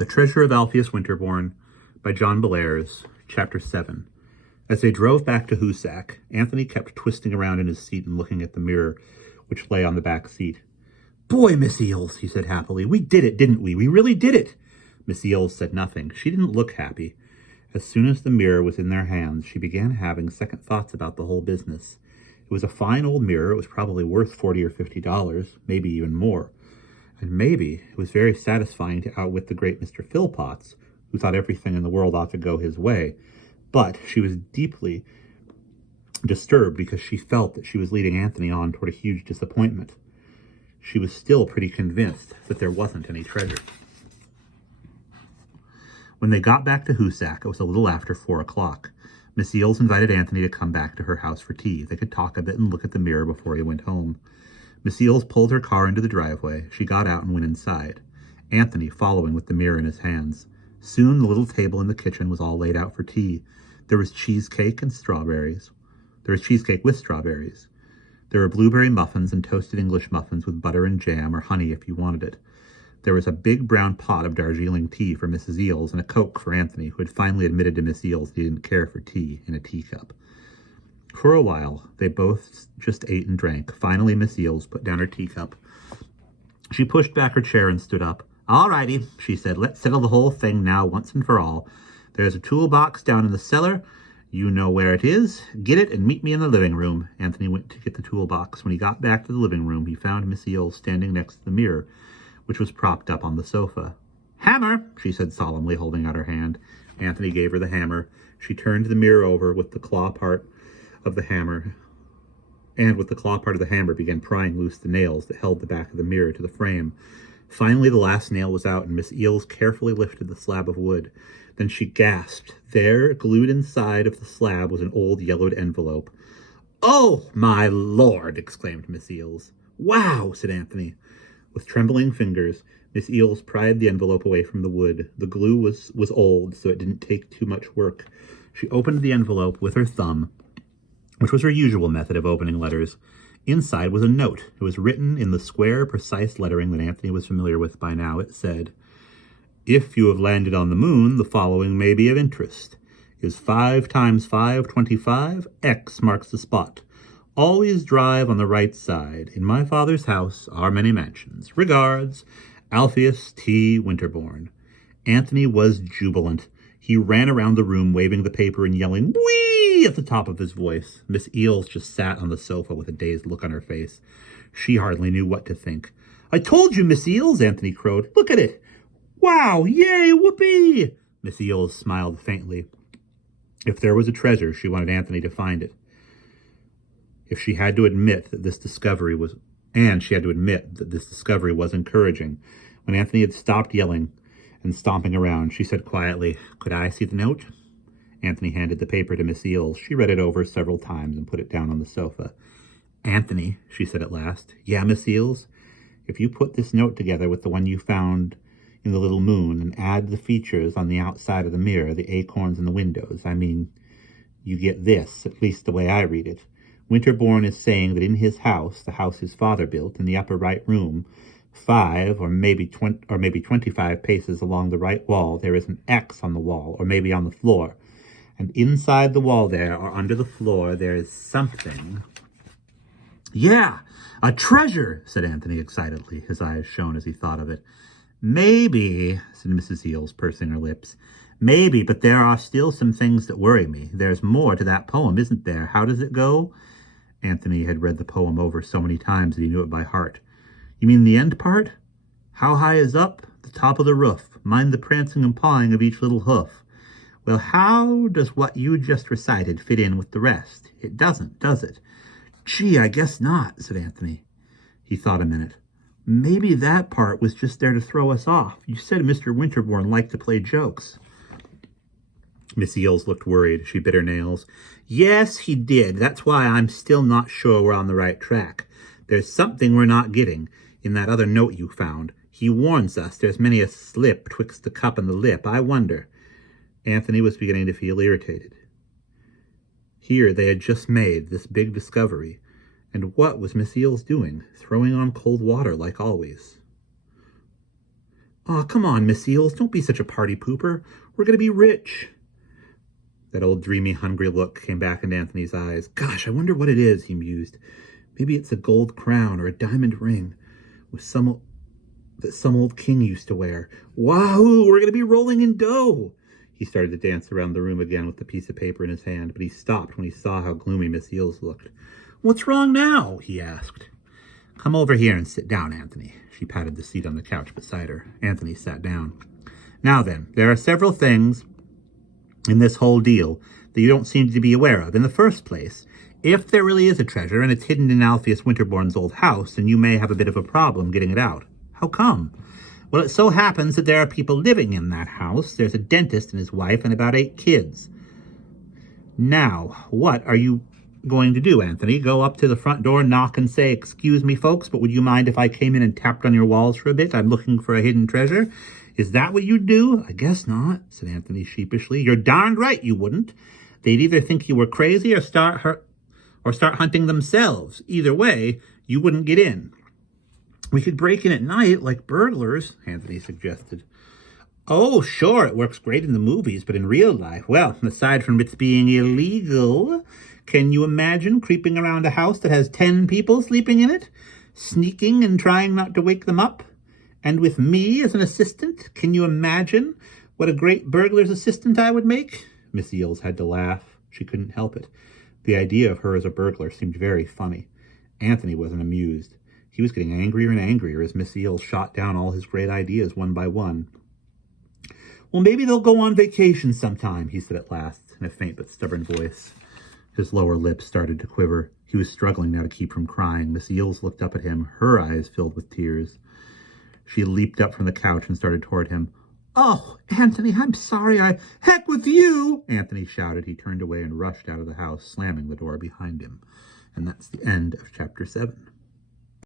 The Treasure of Alpheus Winterborn by John Bellairs, Chapter 7. As they drove back to Hoosac, Anthony kept twisting around in his seat and looking at the mirror, which lay on the back seat. "Boy, Miss Eels," he said happily. "We did it, didn't we? We really did it." Miss Eels said nothing. She didn't look happy. As soon as the mirror was in their hands, she began having second thoughts about the whole business. It was a fine old mirror. It was probably worth $40 or $50, maybe even more. And maybe it was very satisfying to outwit the great Mr. Philpotts, who thought everything in the world ought to go his way. But she was deeply disturbed because she felt that she was leading Anthony on toward a huge disappointment. She was still pretty convinced that there wasn't any treasure. When they got back to Hoosac, it was a little after 4 o'clock. Miss Eels invited Anthony to come back to her house for tea. They could talk a bit and look at the mirror before he went home. Miss Eels pulled her car into the driveway. She got out and went inside, Anthony following with the mirror in his hands. Soon the little table in the kitchen was all laid out for tea. There was cheesecake and strawberries. There was cheesecake with strawberries. There were blueberry muffins and toasted English muffins with butter and jam or honey if you wanted it. There was a big brown pot of Darjeeling tea for Mrs. Eels and a Coke for Anthony, who had finally admitted to Miss Eels he didn't care for tea in a teacup. For a while, they both just ate and drank. Finally, Miss Eels put down her teacup. She pushed back her chair and stood up. "All righty," she said. "Let's settle the whole thing now once and for all. There's a toolbox down in the cellar. You know where it is. Get it and meet me in the living room." Anthony went to get the toolbox. When he got back to the living room, he found Miss Eels standing next to the mirror, which was propped up on the sofa. "Hammer," she said solemnly, holding out her hand. Anthony gave her the hammer. She turned the mirror over with the claw part of the hammer, and with the claw part of the hammer began prying loose the nails that held the back of the mirror to the frame. Finally, the last nail was out, and Miss Eels carefully lifted the slab of wood. Then she gasped. There, glued inside of the slab, was an old yellowed envelope. "Oh, my Lord!" exclaimed Miss Eels. "Wow!" said Anthony. With trembling fingers, Miss Eels pried the envelope away from the wood. The glue was old, so it didn't take too much work. She opened the envelope with her thumb, which was her usual method of opening letters. Inside was a note. It was written in the square, precise lettering that Anthony was familiar with by now. It said, "If you have landed on the moon, the following may be of interest. Is 5 times 5 25? X marks the spot. Always drive on the right side. In my father's house are many mansions. Regards, Alpheus T. Winterborn." Anthony was jubilant. He ran around the room waving the paper and yelling, "Whee!" at the top of his voice. Miss Eels just sat on the sofa with a dazed look on her face. She hardly knew what to think. "I told you, Miss Eels," Anthony crowed. "Look at it. Wow, yay, whoopee!" Miss Eels smiled faintly. If there was a treasure, she wanted Anthony to find it. She had to admit that this discovery was encouraging. When Anthony had stopped yelling and stomping around, she said quietly, "Could I see the note?" Anthony handed the paper to Miss Eels. She read it over several times and put it down on the sofa. "Anthony," she said at last. "Yeah, Miss Eels? If you put this note together with the one you found in the little moon and add the features on the outside of the mirror, the acorns and the windows, you get this, at least the way I read it. Winterborn is saying that in his house, the house his father built, in the upper right room, 5 or maybe 25 paces along the right wall, there is an X on the wall, or maybe on the floor. And inside the wall there, or under the floor, there is something." "Yeah, a treasure," said Anthony excitedly. His eyes shone as he thought of it. "Maybe," said Mrs. Eels, pursing her lips. "Maybe, but there are still some things that worry me. There's more to that poem, isn't there? How does it go?" Anthony had read the poem over so many times that he knew it by heart. "You mean the end part? 'How high is up? The top of the roof. Mind the prancing and pawing of each little hoof.' Well, how does what you just recited fit in with the rest? It doesn't, does it?" "Gee, I guess not," said Anthony. He thought a minute. "Maybe that part was just there to throw us off. You said Mr. Winterborn liked to play jokes." Miss Eels looked worried. She bit her nails. "Yes, he did. That's why I'm still not sure we're on the right track. There's something we're not getting in that other note you found. He warns us there's many a slip twixt the cup and the lip. I wonder." Anthony was beginning to feel irritated. Here they had just made this big discovery, and what was Miss Eels doing? Throwing on cold water like always. "Aw, come on, Miss Eels, don't be such a party pooper. We're going to be rich." That old dreamy, hungry look came back into Anthony's eyes. "Gosh, I wonder what it is," he mused. "Maybe it's a gold crown or a diamond ring with that some old king used to wear. Wahoo, we're going to be rolling in dough." He started to dance around the room again with the piece of paper in his hand, but he stopped when he saw how gloomy Miss Eels looked. "What's wrong now?" he asked. "Come over here and sit down, Anthony." She patted the seat on the couch beside her. Anthony sat down. "Now then, there are several things in this whole deal that you don't seem to be aware of. In the first place, if there really is a treasure and it's hidden in Alpheus Winterborn's old house, then you may have a bit of a problem getting it out." "How come?" "Well, it so happens that there are people living in that house. There's a dentist and his wife and about 8 kids. Now, what are you going to do, Anthony? Go up to the front door, knock, and say, 'Excuse me, folks, but would you mind if I came in and tapped on your walls for a bit? I'm looking for a hidden treasure.' Is that what you'd do?" "I guess not," said Anthony sheepishly. "You're darned right you wouldn't. They'd either think you were crazy or start hunting themselves. Either way, you wouldn't get in." "We could break in at night, like burglars," Anthony suggested. "Oh, sure, it works great in the movies, but in real life, well, aside from its being illegal, can you imagine creeping around a house that has 10 people sleeping in it, sneaking and trying not to wake them up? And with me as an assistant, can you imagine what a great burglar's assistant I would make?" Miss Eels had to laugh. She couldn't help it. The idea of her as a burglar seemed very funny. Anthony wasn't amused. He was getting angrier and angrier as Miss Eels shot down all his great ideas one by one. "Well, maybe they'll go on vacation sometime," he said at last, in a faint but stubborn voice. His lower lip started to quiver. He was struggling now to keep from crying. Miss Eels looked up at him, her eyes filled with tears. She leaped up from the couch and started toward him. "Oh, Anthony, I'm sorry. Heck with you!" Anthony shouted. He turned away and rushed out of the house, slamming the door behind him. And that's the end of chapter 7.